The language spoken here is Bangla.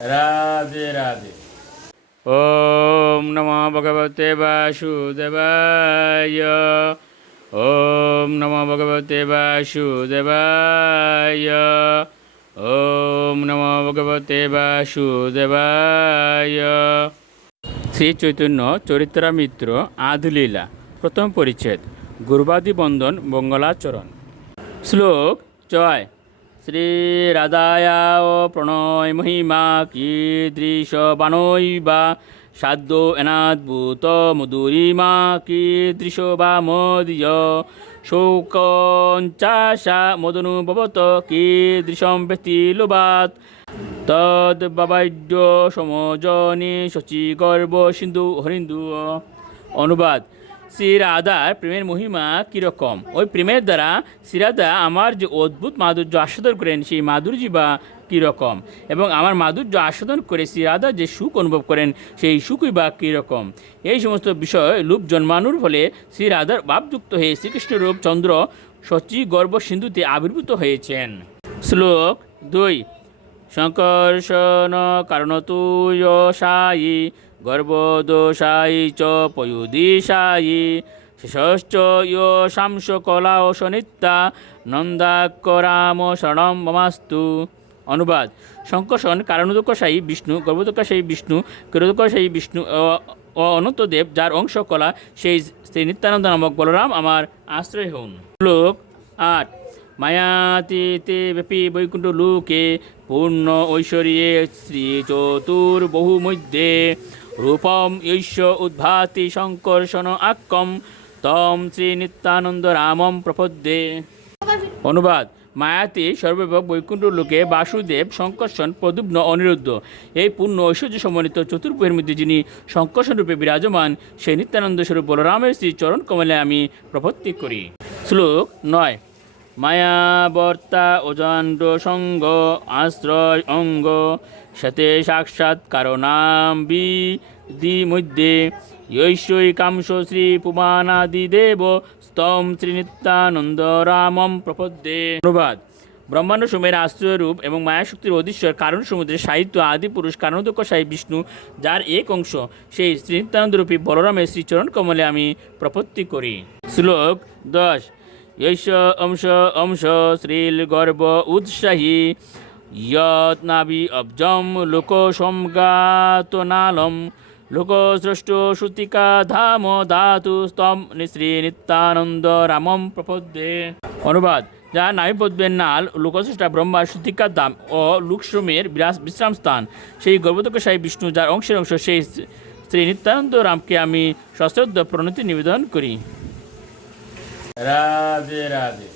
রাধে রাধে। ওম নমো ভগবতে বাসুদেবায়। ওম নমো ভগবতে বাসুদেবায়। ওম নমো ভগবতে বাসুদেবায়। শ্রী চৈতন্য চরিত্রামিত্র আদিলীলা প্রথম পরিচ্ছেদ গুরুবাদী বন্দন মঙ্গলাচরণ। শ্লোক জয়। শ্রী রাধায়া প্রণয় মহিমা কীদৃশ বানৈবা সাধ্য এনাদ্ভুত মধুরিমা কীদৃশ বা মদীয় শোকঞ্চাশা মদনুভবত কীদৃশম ব্যতিলোবাত তদ বাবাঢ্য সমজনী শচী গর্ব সিন্ধু হরিন্দু। অনুবাদ: শ্রী রাধার প্রেমের মহিমা কীরকম? ওই প্রেমের দ্বারা শ্রী রাধা আমার যে অদ্ভুত মাধুর্য আস্বাদন করেন সেই মাধুর্য বা কীরকম, এবং আমার মাধুর্য আস্বাদন করে শ্রী রাধা যে সুখ অনুভব করেন সেই সুখই বা কীরকম। এই সমস্ত বিষয় লোভ জন্মানোর ফলে শ্রী রাধার ভাবযুক্ত হয়ে শ্রীকৃষ্ণরূপ চন্দ্র শচী গর্ভ সিন্ধুতে আবির্ভূত হয়েছেন। শ্লোক 2। সংকর্ষণ কারণতুয়সায়ী গর্ভদোষায়ী চ পয়ুদিশায়ী শেষশ্চ ইয় শাংস কলাও সনিত্যা নন্দাকরাম শরণম মমাস্তু। অনুবাদ: সংকর্ষণ কারণোদকশায়ী বিষ্ণু, গর্ভোদকশায়ী বিষ্ণু, কিরোদকশায়ী বিষ্ণু ও অনন্তদেব যার অংশ কলা সেই শ্রী নিত্যানন্দ নামক বলরাম আমার আশ্রয় হন। শ্লোক 8। মায়াতীতে ব্যাপী বৈকুণ্ঠ লোকে পূর্ণ ঐশ্বর্যে শ্রী চতুর্বহু মধ্যে রূপম ঐশ্য উদ্ভাতি সংকর্ষণ আক্কম তম শ্রী নিত্যানন্দ রামম প্রপদ্যে। অনুবাদ: মায়াতি সর্বব্যাপক বৈকুণ্ঠ লোকে বাসুদেব, সংকর্ষণ, প্রদ্যুম্ন, অনিরুদ্ধ এই পূর্ণ ঐশ্বর্য সমন্বিত চতুর্ভুজের মধ্যে যিনি সংকর্ষণ রূপে বিরাজমান সেই নিত্যানন্দ স্বরূপ বলরামের শ্রী চরণ কমলে আমি প্রপত্তি করি। শ্লোক 9। মায়াবর্তা অজান্ড সঙ্গ আশ্রয় অঙ্গ সাথে সাক্ষাৎ কারণাম বিধি মধ্যে ঐশ্বই কাংশ শ্রী পুমানাদি দেব স্তম শ্রী নিত্যানন্দ রামম প্রপদ্যে। অনুবাদ: ব্রহ্মাণ্ড সময়ের আশ্রয়রূপ এবং মায়াশক্তির অধীশ্বর কারণ সমুদ্রের সাহিত্য আদি পুরুষ কারণোদকশায়ী বিষ্ণু যার এক অংশ সেই শ্রী নিত্যানন্দরূপী বলরামের শ্রীচরণ কমলে আমি প্রপত্তি করি। শ্লোক 10। ঐশ অংশ অংশ শ্রীল গর্ভ উৎসাহী ইয়ৎ নাভি অব্জম লোক সমগাত নালম লোকস্রষ্ট শ্রুতিকা ধাম ধাতু স্তম শ্রী নিত্যানন্দ রামম প্রপদ্যে। অনুবাদ: যার নাভিপদ্মের নাল লোকস্রষ্টা ব্রহ্মার শ্রুতিকার ধাম ও লোকশ্রমের বিশ্রাম স্থান সেই গর্ভোদকশায়ী বিষ্ণু যার অংশের অংশ সেই শ্রী নিত্যানন্দ রামকে আমি সশ্রদ্ধ প্রণতি নিবেদন করি। রাধে রাধে।